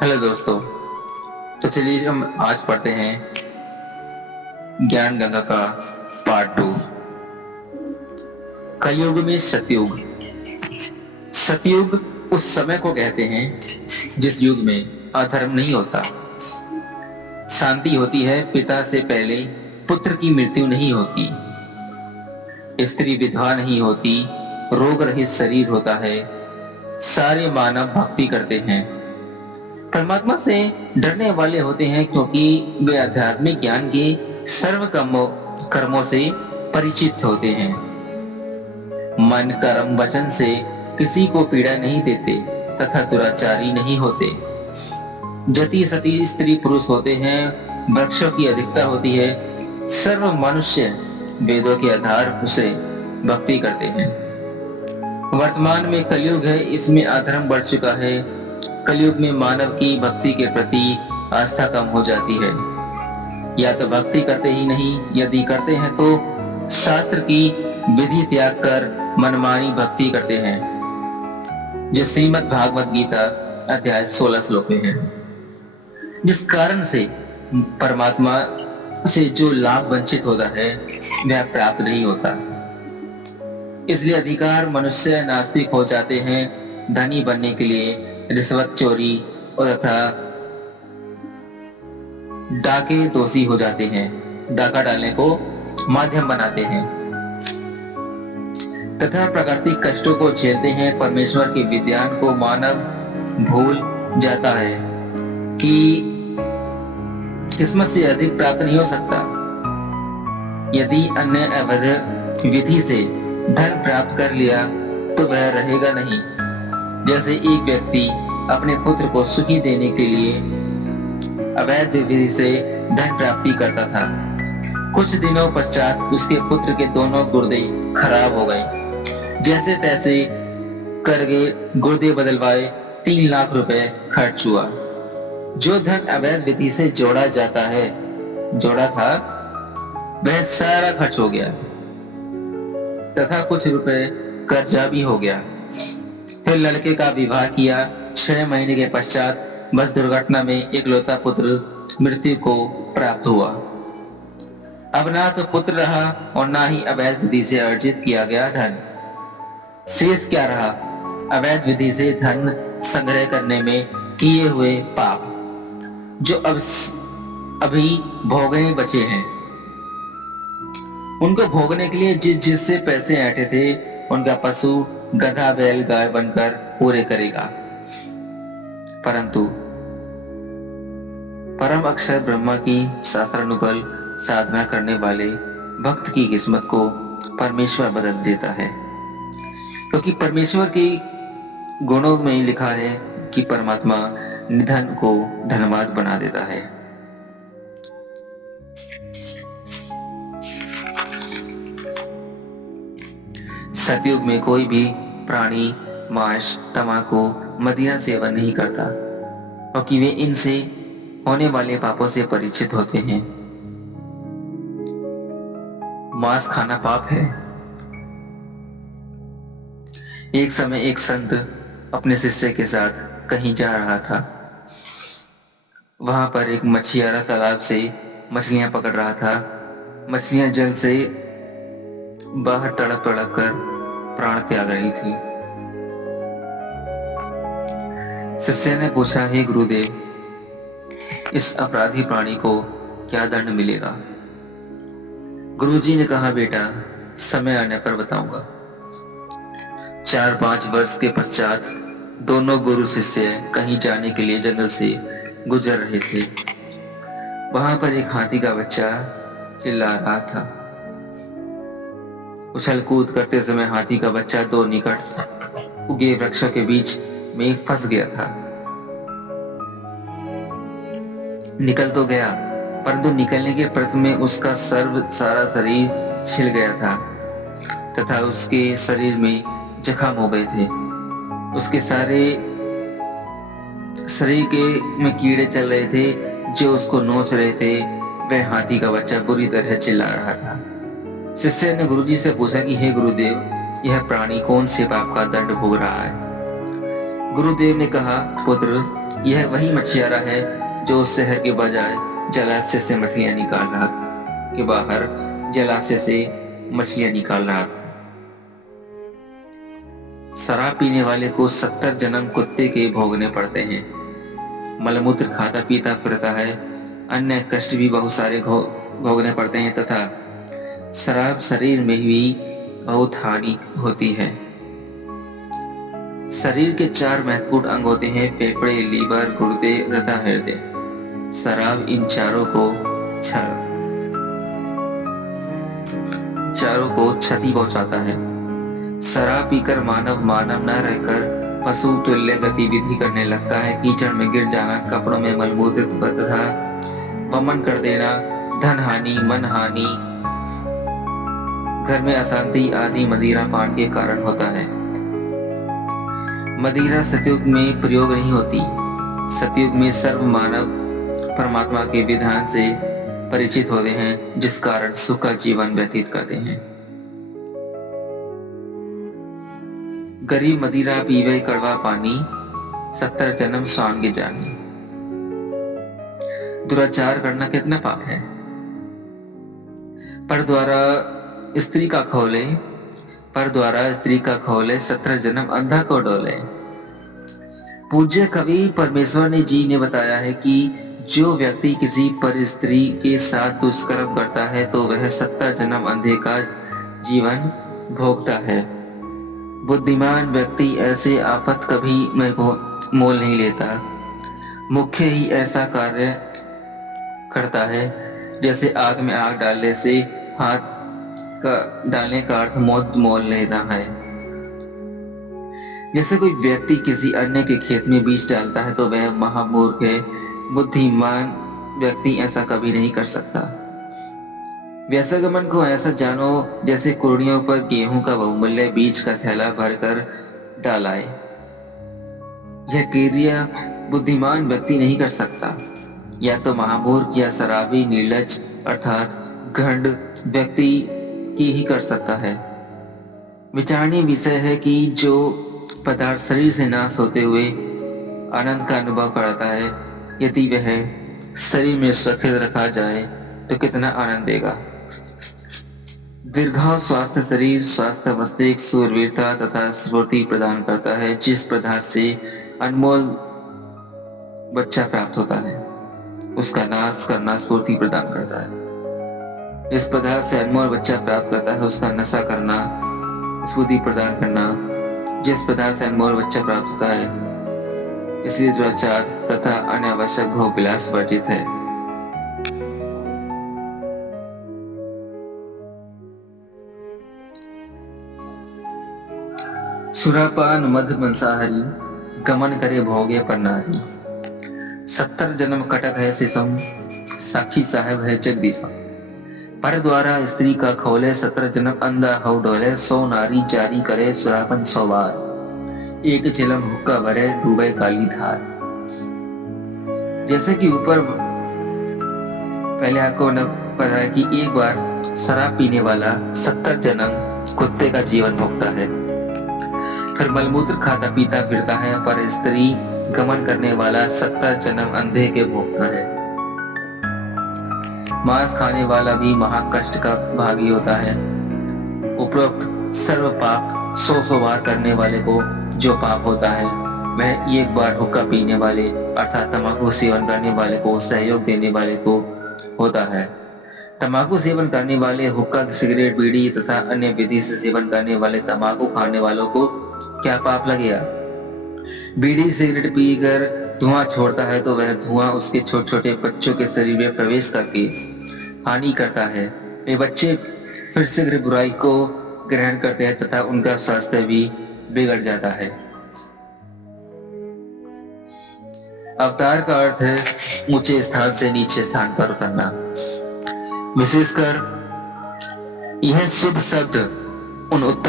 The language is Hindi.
हेलो दोस्तों। तो चलिए हम आज पढ़ते हैं ज्ञान गंगा का पार्ट 2। कलयुग में सतयुग। सतयुग उस समय को कहते हैं जिस युग में अधर्म नहीं होता, शांति होती है, पिता से पहले पुत्र की मृत्यु नहीं होती, स्त्री विधवा नहीं होती, रोग रहित शरीर होता है, सारे मानव भक्ति करते हैं, परमात्मा से डरने वाले होते हैं क्योंकि वे आध्यात्मिक ज्ञान के सर्व कर्मों से परिचित होते हैं। मन कर्म वचन से किसी को पीड़ा नहीं देते तथा दुराचारी नहीं होते। जति सती स्त्री पुरुष होते हैं, वृक्षों की अधिकता होती है, सर्व मनुष्य वेदों के आधार से भक्ति करते हैं। वर्तमान में कलयुग है, इसमें अधर्म बढ़ चुका है। कलयुग में मानव की भक्ति के प्रति आस्था कम हो जाती है, या तो भक्ति करते ही नहीं, यदि करते हैं तो शास्त्र की विधि त्याग कर मनमानी भक्ति करते हैं, जो श्रीमद् भागवत गीता अध्याय 16 श्लोक में है। जिस कारण से परमात्मा से जो लाभ वंचित होता है वह प्राप्त नहीं होता। इसलिए अधिकार मनुष्य नास्तिक हो जाते हैं। धनी बनने के लिए रिश्वत चोरी और तथा डाके दोषी हो जाते हैं, डाका डालने को माध्यम बनाते हैं तथा प्राकृतिक कष्टों को झेलते हैं। परमेश्वर के विज्ञान को मानव भूल जाता है कि किस्मत से अधिक प्राप्त नहीं हो सकता। यदि अन्य अवैध विधि से धन प्राप्त कर लिया तो वह रहेगा नहीं। जैसे एक व्यक्ति अपने पुत्र को सुखी देने के लिए अवैध विधि से धन प्राप्ति करता था। कुछ दिनों पश्चात उसके पुत्र के दोनों गुर्दे खराब हो गए। जैसे तैसे करके गुर्दे बदलवाए, 3 लाख रुपए खर्च हुआ। जो धन अवैध विधि से जोड़ा था वह सारा खर्च हो गया तथा कुछ रुपए कर्जा भी हो गया। फिर लड़के का विवाह किया। 6 महीने के पश्चात बस दुर्घटना में इकलौता पुत्र मृत्यु को प्राप्त हुआ। अब ना तो पुत्र रहा और ना ही अवैध विधि से अर्जित किया गया धन। शेष क्या रहा? अवैध विधि से धन संग्रह करने में किए हुए पाप, जो अब अभी भोगने बचे हैं। उनको भोगने के लिए जिससे पैसे ऐंठे थे उनका पशु गधा बैल गाय बनकर पूरे करेगा। परंतु परम अक्षर ब्रह्मा की शास्त्रानुकूल साधना करने वाले भक्त की किस्मत को परमेश्वर बदल देता है, क्योंकि परमेश्वर के गुणों में लिखा है कि परमात्मा निधन को धनवान बना देता है। सतयुग में कोई भी प्राणी मांस, तंबाकू, मदिरा सेवन नहीं करता, क्योंकि वे इनसे होने वाले पापों से परिचित होते हैं। मांस खाना पाप है। एक समय एक संत अपने शिष्य के साथ कहीं जा रहा था। वहां पर एक मछियारा तालाब से मछलियां पकड़ रहा था। मछलियां जल से बाहर तड़प तड़प कर प्राण त्याग रही थी। शिष्य ने पूछा, हे गुरुदेव, इस अपराधी प्राणी को क्या दंड मिलेगा? गुरुजी ने कहा, बेटा, समय आने पर बताऊंगा। 4-5 वर्ष के पश्चात दोनों गुरु शिष्य कहीं जाने के लिए जंगल से गुजर रहे थे। वहां पर एक हाथी का बच्चा चिल्ला रहा था। उछल कूद करते समय हाथी का बच्चा 2 निकट उगे वृक्षों के बीच में फंस गया था। निकल तो गया, परंतु निकलने के प्रयत्न में उसका सारा शरीर छिल गया था तथा उसके शरीर में जख्म हो गए थे। उसके सारे शरीर में कीड़े चल रहे थे जो उसको नोच रहे थे। वह हाथी का बच्चा बुरी तरह चिल्ला रहा था। शिष्य ने गुरुजी से पूछा कि हे गुरुदेव, यह प्राणी कौन से पाप का दंड भोग रहा है? गुरुदेव ने कहा, पुत्र, यह वही मछियारा है जो शहर के बजाय जलाशय से मछलियां निकाल रहा था, के बाहर जलाशय से मछलियां निकाल रहा था। शराब पीने वाले को 70 जन्म कुत्ते के भोगने पड़ते हैं। मलमूत्र खाता पीता फिरता है, अन्य कष्ट भी बहुत सारे भोगने पड़ते हैं तथा शराब शरीर में भी बहुत हानि होती है। शरीर के 4 महत्वपूर्ण अंग होते हैं, फेफड़े, लीवर, गुर्दे तथा हृदय। शराब इन चारों को क्षति पहुंचाता है। शराब पीकर मानव न रहकर पशु तुल्य गतिविधि करने लगता है। कीचड़ में गिर जाना, कपड़ों में मलमूत्र तथा वमन कर देना, धन हानि, मन हानि, घर में अशांति आदि मदिरा पान के कारण होता है। मदिरा सतयुग में प्रयोग नहीं होती। सतयुग में सर्व मानव परमात्मा के विधान से परिचित होते हैं, जिस कारण सुख का जीवन व्यतीत करते हैं। गरीब मदिरा पीवे कड़वा पानी, 70 जन्म स्वान के जानी। दुराचार करना कितना पाप है। पर द्वारा स्त्री का खोले 17 जन्म अंधा को डोले। पूज्य कवि परमेश्वर जी ने बताया है कि जो व्यक्ति किसी पर स्त्री के साथ दुष्कर्म करता है तो वह 17 जन्म अंधे का जीवन भोगता है। बुद्धिमान व्यक्ति ऐसे आफत कभी मोल नहीं लेता। मुख्य ही ऐसा कार्य करता है जैसे आग में आग डालने से हाथ डालने का अर्थ मौत मोल लेना है। जैसे कोई व्यक्ति किसी अन्य के खेत में बीज डालता है तो वह महामूर्ख है। बुद्धिमान व्यक्ति ऐसा कभी नहीं कर सकता। व्यसगमन को ऐसा जानो जैसे कुर्नियों पर गेहूं का बहुमूल्य बीज का थैला भरकर डालाए। यह क्रिया बुद्धिमान व्यक्ति नहीं कर सकता। या तो महामूर्ख या शराबी निर्लज अर्थात घंड व्यक्ति की ही कर सकता है। विचारणीय विषय है कि जो पदार्थ शरीर से नाश होते हुए आनंद का अनुभव करता है, यदि वह शरीर में सुरक्षित रखा जाए तो कितना आनंद देगा। दीर्घायु स्वास्थ्य शरीर, स्वास्थ्य मस्तिष्क, शूरवीरता तथा स्फूर्ति प्रदान करता है। जिस पदार्थ से अनमोल बच्चा प्राप्त होता है उसका नाश करना स्फूर्ति प्रदान करता है। जिस पदार्थ से अनमोल बच्चा प्राप्त करता है उसका नशा करना स्फूर्ति प्रदान करना। जिस पदार्थ से अनमोल बच्चा प्राप्त होता है, इसलिए दुराचार तथा अनावश्यक भोग विलास वर्जित है। सुरापान मध मंसाहारी, गमन करे भोगे पर नारी। 70 जन्म कटक है सिसम, साक्षी साहेब है जगदीशम। पर द्वारा स्त्री का खोले 17 जन्म अंधा हो डोले। 100 नारी जारी करे सुरापन 100 बार। एक चिलम हुक्का भरे डूबे काली धार। जैसे कि ऊपर पहले आपको पता है कि एक बार शराब पीने वाला 70 जन्म कुत्ते का जीवन भोगता है। फिर मलमूत्र खाता पीता फिरता है, पर स्त्री गमन करने वाला 70 जन्म अंधे के भोगता है। मांस खाने वाला भी महाकष्ट का भागी होता है। उपरोक्त सर्व पाप 100 बार करने वाले को जो पाप होता है वह एक बार हुक्का पीने वाले अर्थात तंबाकू सेवन करने वाले को सहयोग देने वाले को होता है। तंबाकू सेवन करने वाले, हुक्का, सिगरेट, बीड़ी तथा अन्य विधि से सेवन करने वाले तंबाकू खाने वालों को क्या पाप लगेगा। बीड़ी सिगरेट पीकर धुआं छोड़ता है तो वह धुआं उसके छोटे छोटे बच्चों के शरीर में प्रवेश करके हानि करता है। वे बच्चे फिर शीघ्र बुराई को ग्रहण करते हैं तथा उनका स्वास्थ्य भी बिगड़ जाता है। अवतार का अर्थ है ऊंचे स्थान से नीचे स्थान पर उतरना। विशेषकर यह शुभ शब्द उन उत्तम